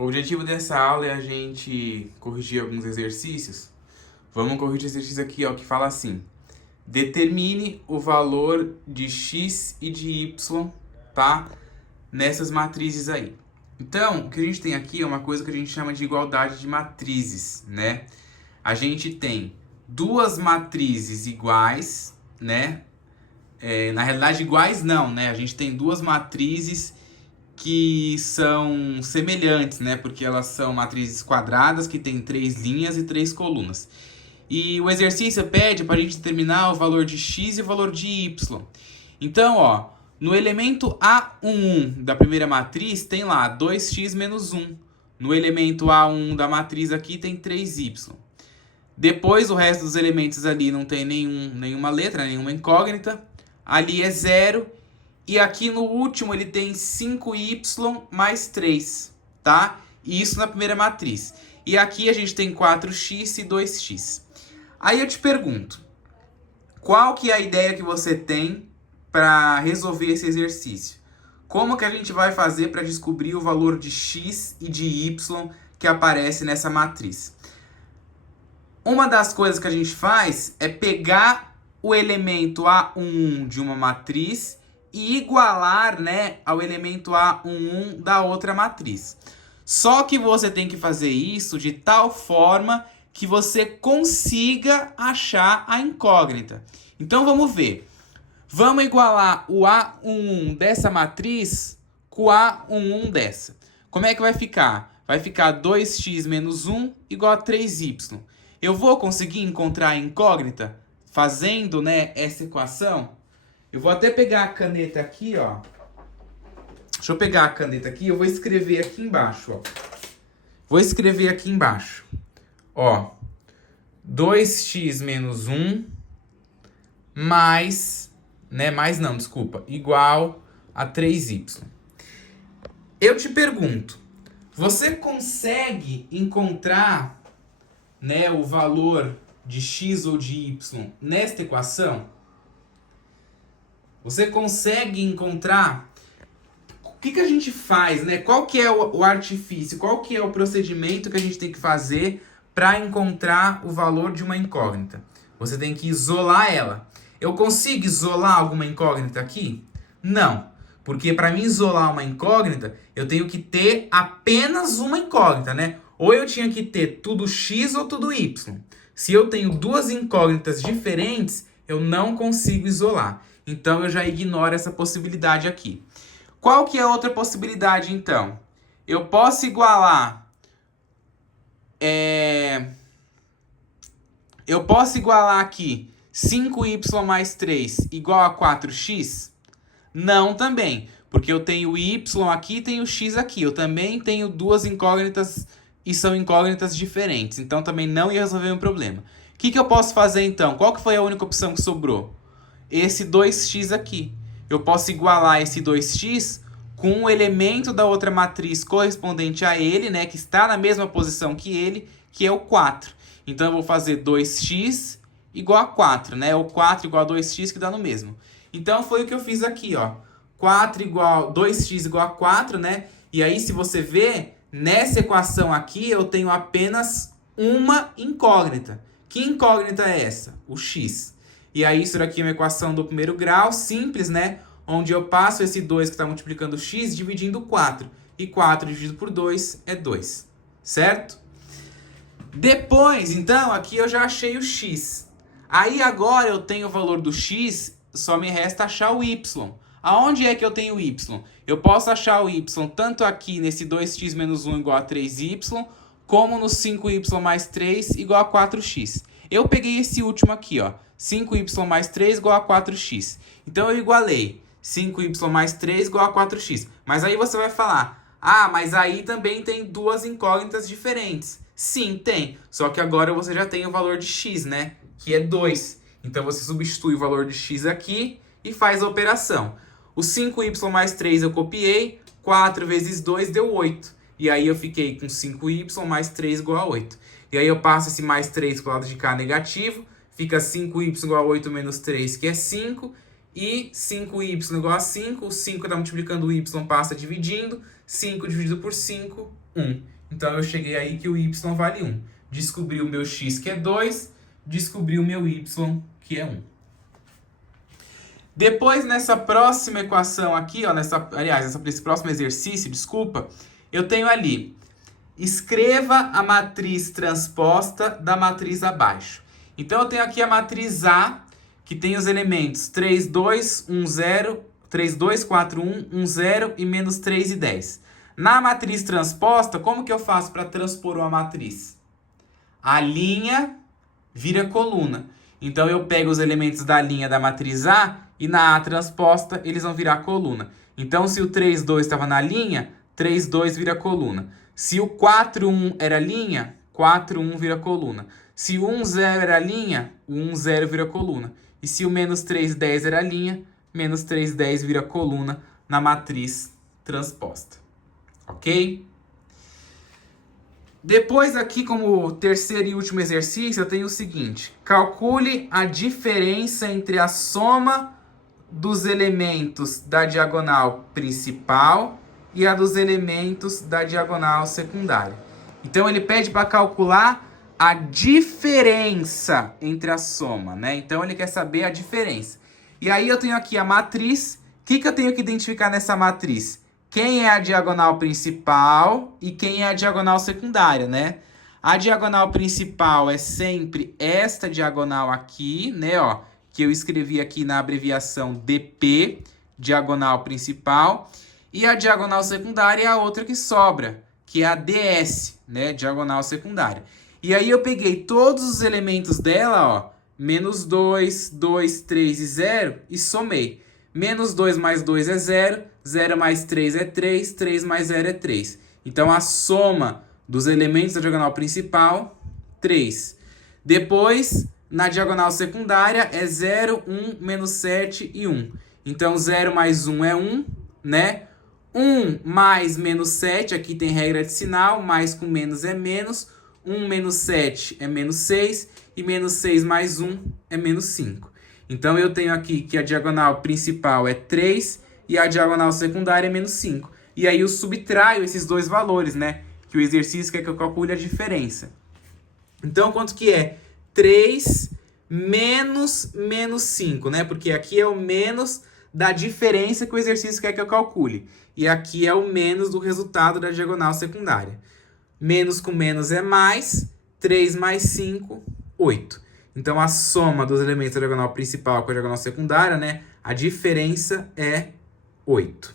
O objetivo dessa aula é a gente corrigir alguns exercícios. Vamos corrigir esse exercício aqui, ó, que fala assim: determine o valor de x e de y, tá? Nessas matrizes aí. Então, o que a gente tem aqui é uma coisa que a gente chama de igualdade de matrizes, né? A gente tem duas matrizes iguais, né? Na realidade, iguais não, né? A gente tem duas matrizes que são semelhantes, né? Porque elas são matrizes quadradas que tem 3 linhas e 3 colunas. E o exercício pede para a gente determinar o valor de x e o valor de y. Então, ó, no elemento A11 da primeira matriz tem lá 2x menos 1. No elemento A1 da matriz aqui tem 3y. Depois o resto dos elementos ali não tem nenhuma letra, nenhuma incógnita. Ali é 0. E aqui no último ele tem 5y mais 3, tá? E isso na primeira matriz. E aqui a gente tem 4x e 2x. Aí eu te pergunto, qual que é a ideia que você tem para resolver esse exercício? Como que a gente vai fazer para descobrir o valor de x e de y que aparece nessa matriz? Uma das coisas que a gente faz é pegar o elemento A11 de uma matriz e igualar, né, ao elemento A11 da outra matriz. Só que você tem que fazer isso de tal forma que você consiga achar a incógnita. Então vamos ver. Vamos igualar o A11 dessa matriz com o A11 dessa. Como é que vai ficar? Vai ficar 2x menos 1 igual a 3y. Eu vou conseguir encontrar a incógnita fazendo, né, essa equação? Eu vou até pegar a caneta aqui, ó. Deixa eu pegar a caneta aqui, eu vou escrever aqui embaixo, ó. Vou escrever aqui embaixo. Ó, 2x menos 1 mais, né, mais não, desculpa, igual a 3y. Eu te pergunto, você consegue encontrar, né, o valor de x ou de y nesta equação? Você consegue encontrar? O que a gente faz, né? Qual que é o artifício? Qual que é o procedimento que a gente tem que fazer para encontrar o valor de uma incógnita? Você tem que isolar ela. Eu consigo isolar alguma incógnita aqui? Não. Porque para mim isolar uma incógnita, eu tenho que ter apenas uma incógnita, né? Ou eu tinha que ter tudo x ou tudo y. Se eu tenho duas incógnitas diferentes, eu não consigo isolar. Então eu já ignoro essa possibilidade aqui. Qual que é a outra possibilidade, então? Eu posso igualar... Eu posso igualar aqui 5y mais 3 igual a 4x? Não também, porque eu tenho y aqui e tenho x aqui. Eu também tenho duas incógnitas e são incógnitas diferentes. Então também não ia resolver o meu problema. O que eu posso fazer então? Qual que foi a única opção que sobrou? Esse 2x aqui. Eu posso igualar esse 2x com um elemento da outra matriz correspondente a ele, né, que está na mesma posição que ele, que é o 4. Então eu vou fazer 2x igual a 4, né? O 4 igual a 2x que dá no mesmo. Então foi o que eu fiz aqui, ó. 2x igual a 4, né? E aí se você ver, nessa equação aqui eu tenho apenas uma incógnita. Que incógnita é essa? O x. E aí isso daqui é uma equação do primeiro grau, simples, né? Onde eu passo esse 2 que está multiplicando x dividindo 4. E 4 dividido por 2 é 2. Certo? Depois, então, aqui eu já achei o x. Aí agora eu tenho o valor do x, só me resta achar o y. Aonde é que eu tenho o y? Eu posso achar o y tanto aqui nesse 2x menos 1 igual a 3y, como no 5y mais 3 igual a 4x. Eu peguei esse último aqui, ó. 5y mais 3 igual a 4x. Então eu igualei 5y mais 3 igual a 4x. Mas aí você vai falar, ah, mas aí também tem duas incógnitas diferentes. Sim, tem. Só que agora você já tem o valor de x, né? Que é 2. Então você substitui o valor de x aqui e faz a operação. O 5y mais 3 eu copiei, 4 vezes 2 deu 8. E aí eu fiquei com 5y mais 3 igual a 8. E aí eu passo esse mais 3 para o lado de cá negativo, fica 5y igual a 8 menos 3, que é 5. E 5y igual a 5. O 5 está multiplicando o y, passa dividindo. 5 dividido por 5, 1. Então, eu cheguei aí que o y vale 1. Descobri o meu x, que é 2. Descobri o meu y, que é 1. Depois, nessa próxima equação aqui, ó, nesse próximo exercício, desculpa, eu tenho ali, escreva a matriz transposta da matriz abaixo. Então, eu tenho aqui a matriz A, que tem os elementos 3, 2, 1, 0, 3, 2, 4, 1, 1, 0 e menos 3 e 10. Na matriz transposta, como que eu faço para transpor uma matriz? A linha vira coluna. Então, eu pego os elementos da linha da matriz A e na A transposta eles vão virar coluna. Então, se o 3, 2 estava na linha, 3, 2 vira coluna. Se o 4, 1 era linha, 4, 1 vira coluna. Se o 1, 0 era linha, o 1, 0 vira coluna. E se o menos 3, 10 era linha, menos 3, 10 vira coluna na matriz transposta. Ok? Depois aqui, como terceiro e último exercício, eu tenho o seguinte. Calcule a diferença entre a soma dos elementos da diagonal principal e a dos elementos da diagonal secundária. Então, ele pede para calcular a diferença entre a soma, né? Então, ele quer saber a diferença. E aí, eu tenho aqui a matriz. O que eu tenho que identificar nessa matriz? Quem é a diagonal principal e quem é a diagonal secundária, né? A diagonal principal é sempre esta diagonal aqui, né? Ó, que eu escrevi aqui na abreviação DP, diagonal principal. E a diagonal secundária é a outra que sobra, que é a DS, né? Diagonal secundária. E aí eu peguei todos os elementos dela, ó, menos 2, 2, 3 e 0, e somei. Menos 2 mais 2 é 0, 0 mais 3 é 3, 3 mais 0 é 3. Então, a soma dos elementos da diagonal principal, 3. Depois, na diagonal secundária, é 0, 1, menos 7 e 1. Então, 0 mais 1 é 1, né? 1 mais menos 7, aqui tem regra de sinal, mais com menos é menos. 1 menos 7 é menos 6, e menos 6 mais 1 é menos 5. Então, eu tenho aqui que a diagonal principal é 3 e a diagonal secundária é menos 5. E aí, eu subtraio esses dois valores, né? Que o exercício quer que eu calcule a diferença. Então, quanto que é? 3 menos 5, né? Porque aqui é o menos da diferença que o exercício quer que eu calcule. E aqui é o menos do resultado da diagonal secundária. Menos com menos é mais. 3 mais 5, 8. Então, a soma dos elementos da diagonal principal com a diagonal secundária, né? A diferença é 8.